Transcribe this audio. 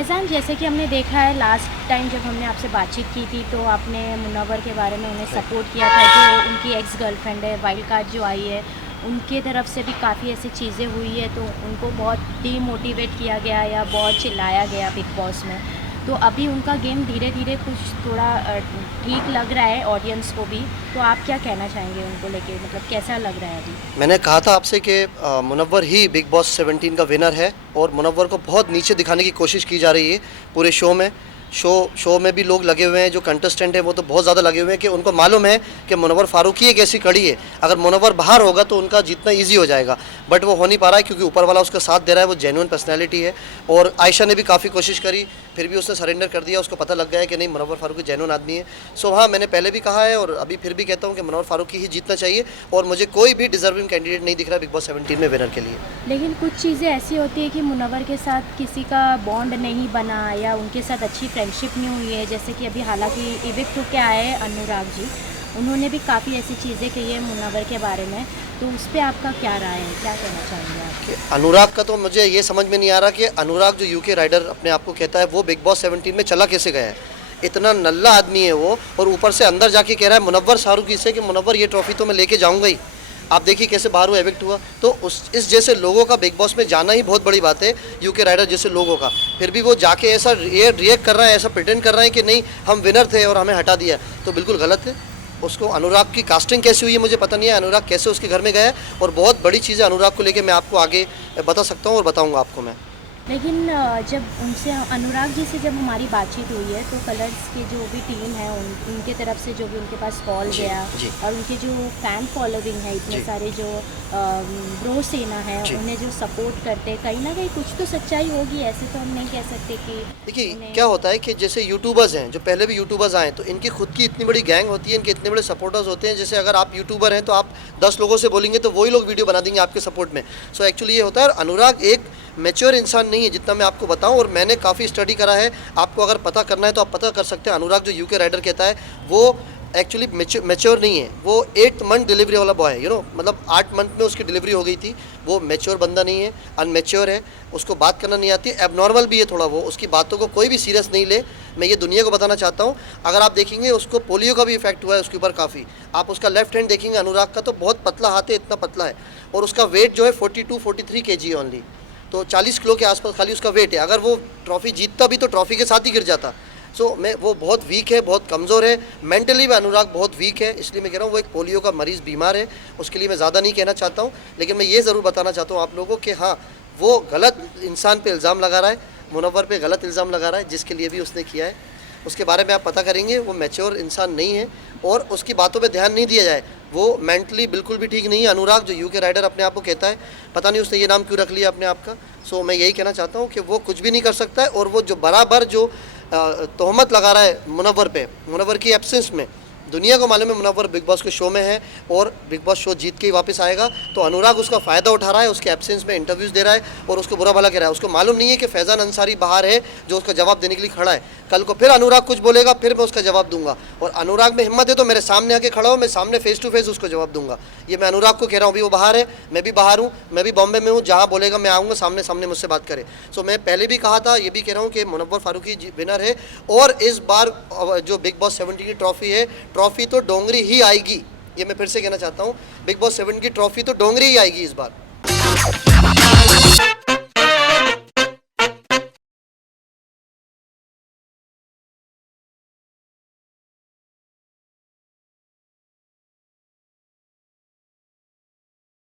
फैज़ान, जैसे कि हमने देखा है लास्ट टाइम जब हमने आपसे बातचीत की थी तो आपने मुनव्वर के बारे में उन्हें सपोर्ट किया था, जो उनकी एक्स गर्लफ्रेंड है, वाइल्ड कार्ड जो आई है उनके तरफ से भी काफ़ी ऐसी चीज़ें हुई है, तो उनको बहुत डीमोटिवेट किया गया या बहुत चिल्लाया गया बिग बॉस में। तो अभी उनका गेम धीरे धीरे कुछ थोड़ा ठीक लग रहा है ऑडियंस को भी। तो आप क्या कहना चाहेंगे उनको लेके, मतलब कैसा लग रहा है अभी? मैंने कहा था आपसे कि मुनव्वर ही बिग बॉस 17 का विनर है और मुनव्वर को बहुत नीचे दिखाने की कोशिश की जा रही है पूरे शो में। शो में भी लोग लगे हुए हैं, जो कंटेस्टेंट हैं वो तो बहुत ज़्यादा लगे हुए हैं कि उनको मालूम है कि मुनव्वर फारूकी एक ऐसी कड़ी है, अगर मुनव्वर बाहर होगा तो उनका जीतना ईजी हो जाएगा। बट वो हो नहीं पा रहा है क्योंकि ऊपर वाला उसका साथ दे रहा है, वो जेन्युइन पर्सनैलिटी है। और आयशा ने भी काफ़ी कोशिश करी, फिर भी उसने सरेंडर कर दिया। उसको पता लग गया है कि नहीं, मुनव्वर फारूकी जेन्युइन आदमी है। सो हाँ, मैंने पहले भी कहा है और अभी फिर भी कहता हूँ कि मुनव्वर फारूकी ही जीतना चाहिए और मुझे कोई भी डिजर्विंग कैंडिडेट नहीं दिख रहा बिग बॉस 17 में विनर के लिए। लेकिन कुछ चीज़ें ऐसी होती है कि मुनव्वर के साथ किसी का बॉन्ड नहीं बना या उनके साथ अच्छी फ्रेंडशिप नहीं हुई है, जैसे कि अभी हालांकि इविक्ट होके आए हैं अनुराग जी, उन्होंने भी काफ़ी ऐसी चीज़ें कही है मुनव्वर के बारे में। तो उस पर आपका क्या राय है, क्या कहना चाहेंगे आप? कि अनुराग का तो मुझे ये समझ में नहीं आ रहा कि अनुराग जो यूके राइडर अपने आप को कहता है, वो बिग बॉस 17 में चला कैसे गया है। इतना नल्ला आदमी है वो, और ऊपर से अंदर जाके कह रहा है मुनव्वर फारूकी से कि मुनव्वर ये ट्रॉफी तो मैं लेके जाऊंगा ही। आप देखिए कैसे बाहर हुआ, एविक्ट हुआ। तो उस इस जैसे लोगों का बिग बॉस में जाना ही बहुत बड़ी बात है, यूके राइडर जैसे लोगों का। फिर भी वो जाके ऐसा रिएक्ट कर रहा है, ऐसा प्रिटेंड कर रहा है कि नहीं हम विनर थे और हमें हटा दिया, तो बिल्कुल गलत है। उसको अनुराग की कास्टिंग कैसी हुई है मुझे पता नहीं है, अनुराग कैसे उसके घर में गया है, और बहुत बड़ी चीज़ है अनुराग को लेके मैं आपको आगे बता सकता हूँ और बताऊँगा आपको मैं। लेकिन जब उनसे अनुराग जी से जब हमारी बातचीत हुई है तो कलर्स की जो भी टीम है उनके तरफ से जो भी उनके पास कॉल जी, गया जी, और उनके जो फैन फॉलोइंग है, इतने जी, सारे जो ब्रो सेना है जी। उन्हें जो सपोर्ट करते, कहीं ना कहीं कुछ तो सच्चाई होगी, ऐसे तो हम नहीं कह सकते कि देखिए उन्हें। क्या होता है कि जैसे यूट्यूबर्स हैं, जो पहले भी यूट्यूबर्स आए, तो इनकी खुद की इतनी बड़ी गैंग होती है, इनके इतने बड़े सपोर्टर्स होते हैं। जैसे अगर आप यूट्यूबर हैं तो आप 10 लोगों से बोलेंगे तो वही लोग वीडियो बना देंगे आपके सपोर्ट में। सो एक्चुअली ये होता है। और अनुराग एक मैच्योर इंसान नहीं है जितना मैं आपको बताऊं, और मैंने काफ़ी स्टडी करा है। आपको अगर पता करना है तो आप पता कर सकते हैं। अनुराग जो यूके राइडर कहता है वो एक्चुअली मैच्योर नहीं है। वो 8 मंथ डिलीवरी वाला बॉय है, मतलब 8 मंथ में उसकी डिलीवरी हो गई थी। वो मैच्योर बंदा नहीं है, अनमेच्योर है, उसको बात करना नहीं आती, एबनॉर्मल भी है थोड़ा। वो उसकी बातों को कोई भी सीरियस नहीं ले। मैं ये दुनिया को बताना चाहता हूँ। अगर आप देखेंगे उसको पोलियो का भी इफेक्ट हुआ है उसके ऊपर काफ़ी। आप उसका लेफ्ट हैंड देखेंगे अनुराग का तो बहुत पतला हाथ है, इतना पतला है। और उसका वेट जो है 42-43 kg ओनली, तो 40 किलो के आसपास खाली उसका वेट है। अगर वो ट्रॉफी जीतता भी तो ट्रॉफी के साथ ही गिर जाता। मैं वो बहुत वीक है, बहुत कमज़ोर है। मेंटली भी अनुराग बहुत वीक है, इसलिए मैं कह रहा हूँ वो एक पोलियो का मरीज़ बीमार है। उसके लिए मैं ज़्यादा नहीं कहना चाहता हूँ, लेकिन मैं ये ज़रूर बताना चाहता हूँ आप लोगों को कि हाँ, वो गलत इंसान पे इल्ज़ाम लगा रहा है, मुनव्वर पे गलत इल्ज़ाम लगा रहा है, जिसके लिए भी उसने किया है। उसके बारे में आप पता करेंगे, वो मैच्योर इंसान नहीं है और उसकी बातों पे ध्यान नहीं दिया जाए। वो मेंटली बिल्कुल भी ठीक नहीं है। अनुराग जो यूके राइडर अपने आप को कहता है, पता नहीं उसने ये नाम क्यों रख लिया अपने आप का। मैं यही कहना चाहता हूँ कि वो कुछ भी नहीं कर सकता है। और वो जो बराबर जो तोहमत लगा रहा है मुनव्वर पे, मुनव्वर की एब्सेंस में, दुनिया को मालूम है मुनव्वर बिग बॉस के शो में है और बिग बॉस शो जीत के ही वापस आएगा। तो अनुराग उसका फ़ायदा उठा रहा है, उसके एब्सेंस में इंटरव्यूज़ दे रहा है और उसको बुरा भला कह रहा है। उसको मालूम नहीं है कि फैज़ान अंसारी बाहर है जो उसका जवाब देने के लिए खड़ा है। कल को फिर अनुराग कुछ बोलेगा, फिर मैं उसका जवाब दूंगा। और अनुराग में हिम्मत है तो मेरे सामने आके खड़ा हो, मैं सामने फेस टू फेस उसको जवाब दूंगा। ये मैं अनुराग को कह रहा हूँ। अभी वो बाहर है, मैं भी बाहर हूँ, मैं भी बॉम्बे में हूँ। जहाँ बोलेगा मैं आऊँगा, सामने सामने मुझसे बात करे। मैं पहले भी कहा था, ये भी कह रहा हूँ कि मुनव्वर फारूकी विनर है। और इस बार जो बिग बॉस 17 की ट्रॉफी है, ट्रॉफी तो डोंगरी ही आएगी। ये मैं फिर से कहना चाहता हूँ, बिग बॉस 7 की ट्रॉफी तो डोंगरी ही आएगी इस बार।